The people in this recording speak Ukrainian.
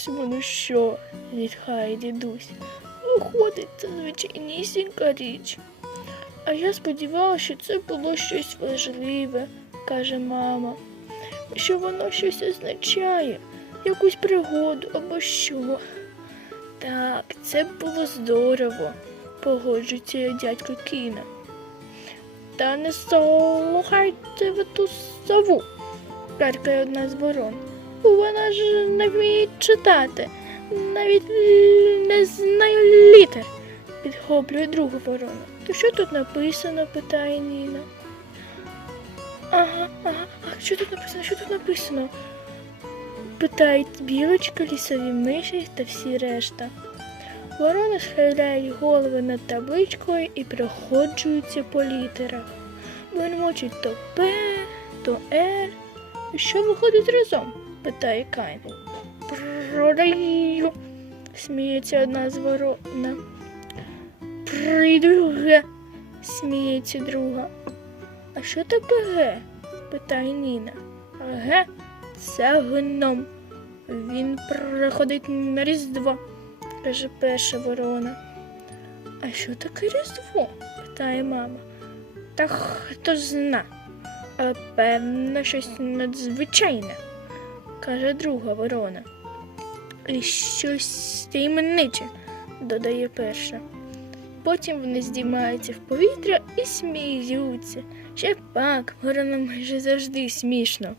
ось воно що, зітхає дідусь. Виходить, це звичайнісінька річ. А я сподівалася, що це було щось важливе, каже мама. Що воно щось означає, якусь пригоду або що. Так, це було здорово, погоджується дядько Кіна. Та не слухайте ви ту сову, каркає одна з ворон. Вона ж не вміє читати, навіть не знає літер, підхоплює другу ворону. То що тут написано? питає Ніна. Ага, ага, а що тут написано? Що тут написано? Питають білочка, лісові миші та всі решта. Ворони схиляють голови над табличкою і проходжуються по літерах. Бормочуть то П, то Р. І Що виходить разом? Питає Кайн. Продаю, сміється одна з ворона. Прийду Г, сміється друга. А що таке Г? питає Ніна. Г це гном. Він приходить на Різдво, каже перша ворона. А що таке Різдво? питає мама. Та хто зна, але певно щось надзвичайне, каже друга ворона. І щось таємниче, додає перша. Потім вони здіймаються в повітря і сміються. Ще пак, воронам майже завжди смішно.